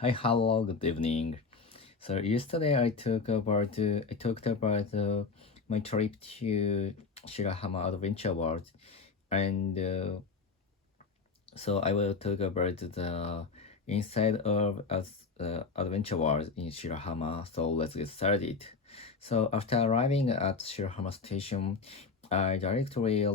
Hi, hello, good evening. So yesterday I talked about my trip to Shirahama Adventure World, and so I will talk about the inside of Adventure World in Shirahama. So let's get started. So after arriving at Shirahama Station, I directly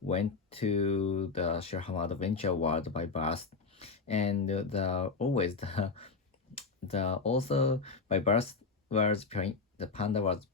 went to the Shirahama Adventure World by bus, and the also by bus the panda was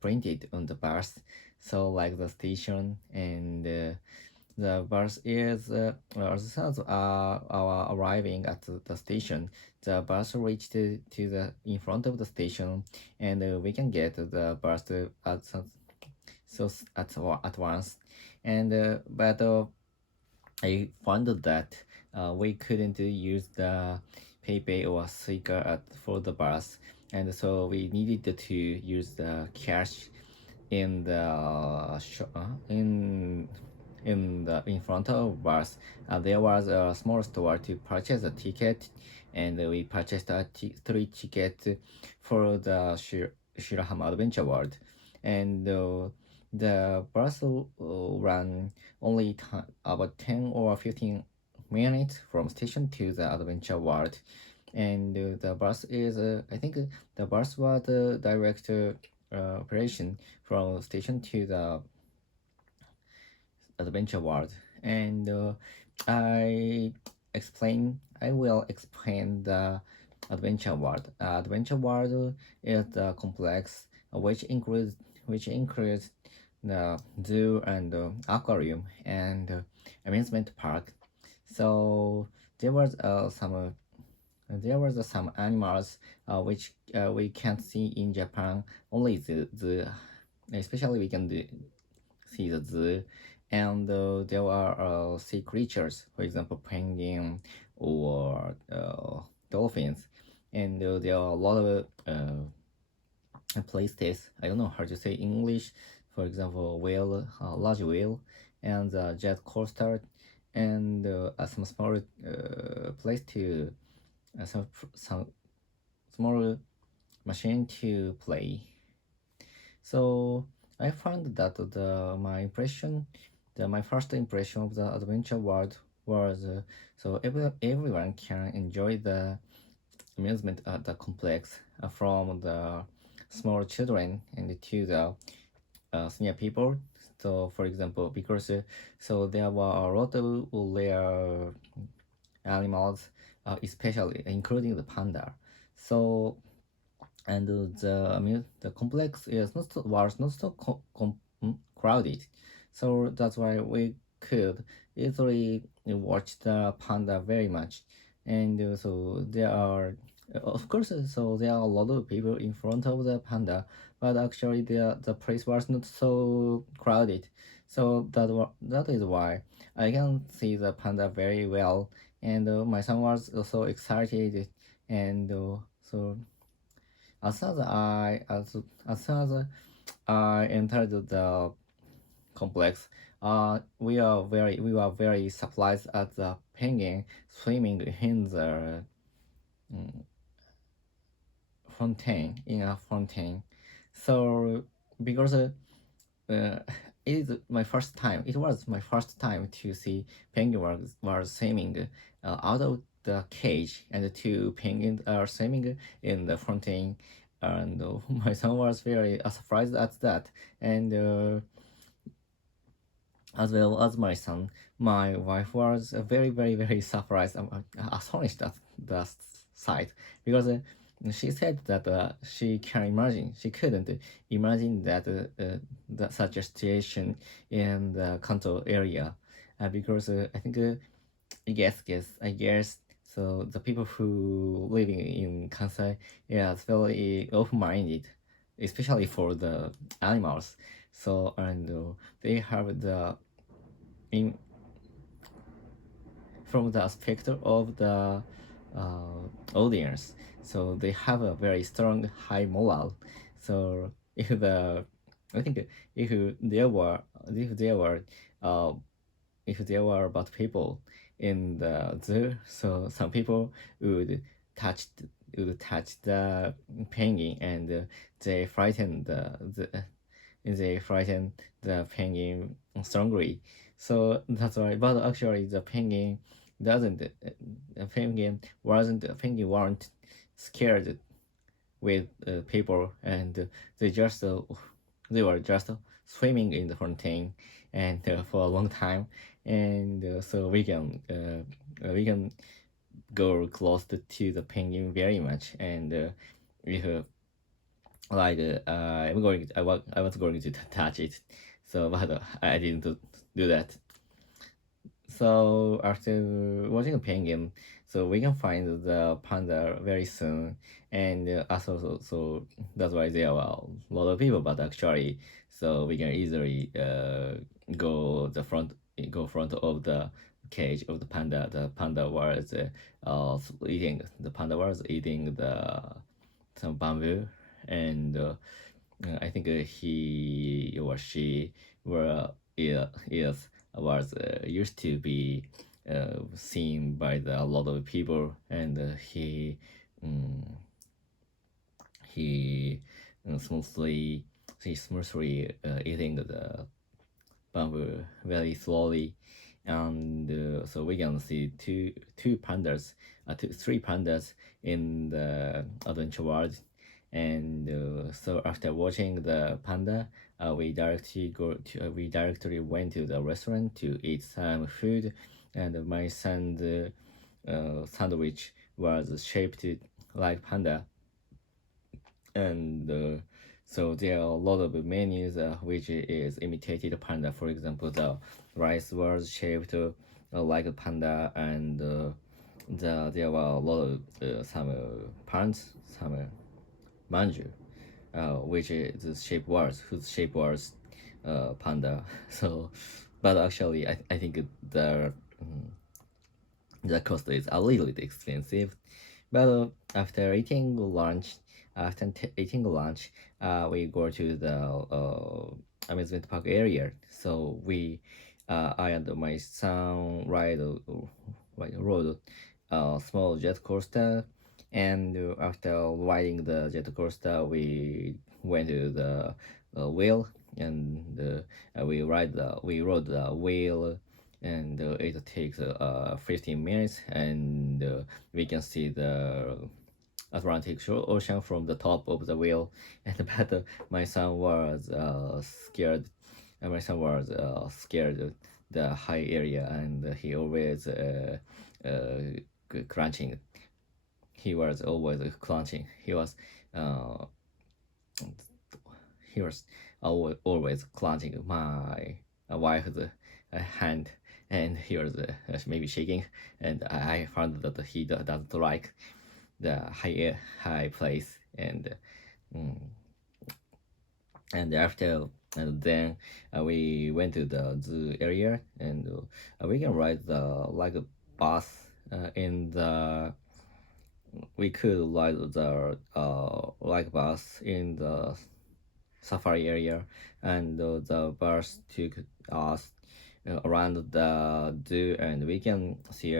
printed on the bus, so like the station and the bus is as our arriving at the station. The bus reached to the in front of the station, and we can get the bus at once. And but I found that we couldn't use the PayPay or Suica for the bus, and so we needed to use the cash in the in front of bus. There was a small store to purchase a ticket, and we purchased three tickets for the Shirahama Adventure World, and the bus ran only about 10 or 15 minutes from station to the Adventure World, and the bus is I think the bus was direct operation from station to the Adventure World, and I will explain the Adventure World. Adventure World is the complex which includes the zoo and aquarium and amusement park. So there was some animals we can't see in Japan. Only the especially we can see the zoo, and there are sea creatures, for example, penguin or dolphins, and there are a lot of places. I don't know how to say English. For example, whale, large whale, and jet coaster, and some small place to some small machine to play. So I found that my first impression of the adventure world was everyone can enjoy the amusement at the complex, from the small children and to the senior people. So, for example, because so there were a lot of rare animals, especially including the panda. So, and the complex was not so crowded, so that's why we could easily watch the panda very much. And so there are of course so there are a lot of people in front of the panda, but actually the place was not so crowded, so that is why I can see the panda very well. And my son was also excited, and so as soon as I entered the complex, we were very surprised at the penguin swimming in the mm, fountain. So because uh, it was my first time to see penguin was swimming out of the cage, and the two penguins are swimming in the fountain, and my son was very surprised at that. And as well as my son, my wife was very surprised, astonished at the sight, because she said that she couldn't imagine that such a situation in the Kanto area, because I think I guess so the people who living in Kansai is very open-minded, especially for the animals. So, and they have the in from the aspect of the audience. So they have a very strong high moral. So if the I think if there were if there were uh, if there were bad people, in the zoo. So some people would touch touch the penguin, and they frighten they frighten the penguin strongly. So that's why. But actually, the penguin doesn't. The penguin weren't scared with people, and they just they were just swimming in the fountain and for a long time, and so we can go close to the penguin very much, and if I was going to touch it, so but I didn't do that. So after watching the penguin, so we can find the panda very soon, and also so that's why there are a lot of people. But actually, so we can easily go front of the cage of the panda. The panda was eating the some bamboo, and I think he or she were is was used to be seen by a lot of people, and um, he smoothly eating the bamboo very slowly, and so we can see three pandas in the adventure world, and so after watching the panda, we directly went to the restaurant to eat some food, and my son's sandwich was shaped like panda, and so there are a lot of menus which is imitated panda. For example, the rice was shaped like a panda, and there were a lot of some pans, some manju, which is the shape was whose shape was panda. So, but actually, I think the cost is a little bit expensive. But eating lunch, we go to the amusement park area. So I and my son rode a small jet coaster, and after riding the jet coaster, we went to the wheel, and we rode the wheel, and it takes 15 minutes, and we can see the Atlantic Ocean from the top of the wheel. And but my son was scared. My son was scared of the high area, and he always crunching. He was always crunching. Uh, he was always clutching my wife's hand, and he was maybe shaking, and I found that he doesn't like the high place, mm, and after and then we went to the zoo area, and we can ride the like a bus in the we could ride the like bus in the safari area, and the bus took us around the zoo, and we can see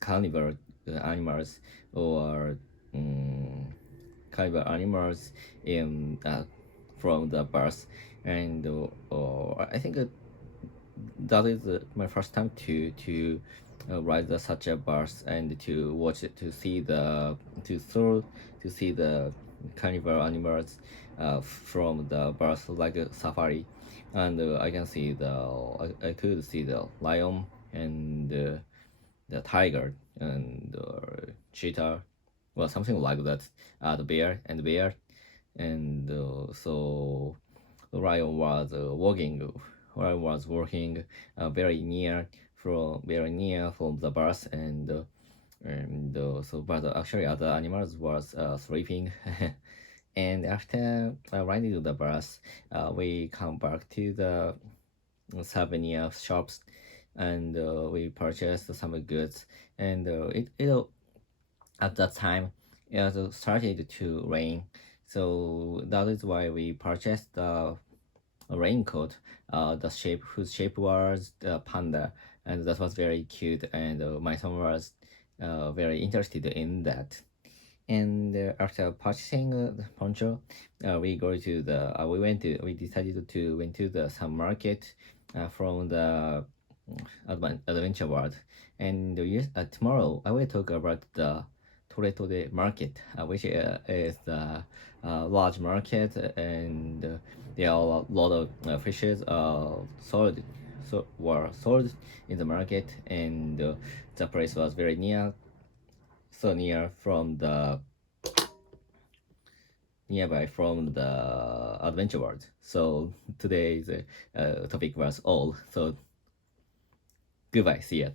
carnival animals, or um, carnival animals in from the bus, and I think that is my first time to ride such a bus, and to watch it, to through to see the carnival animals from the bus like a safari, and I could see the lion, and the tiger, and cheetah, well, something like that, the bear, and so Ryan was walking. Ryan was walking very near from the bus, and so but actually other animals was sleeping. And after riding the bus, we come back to the souvenir shops, and we purchased some goods, and it at that time it started to rain, so that is why we purchased raincoat, the shape whose shape was the panda, and that was very cute. And my son was very interested in that. And after purchasing the poncho, we decided to went to the some market from the adventure world. And yes, tomorrow I will talk about the Toretode market, which is the large market, and there are a lot of fishes were sold in the market, and the place was very near, so nearby from the adventure world. So today's topic was all. So goodbye, see ya.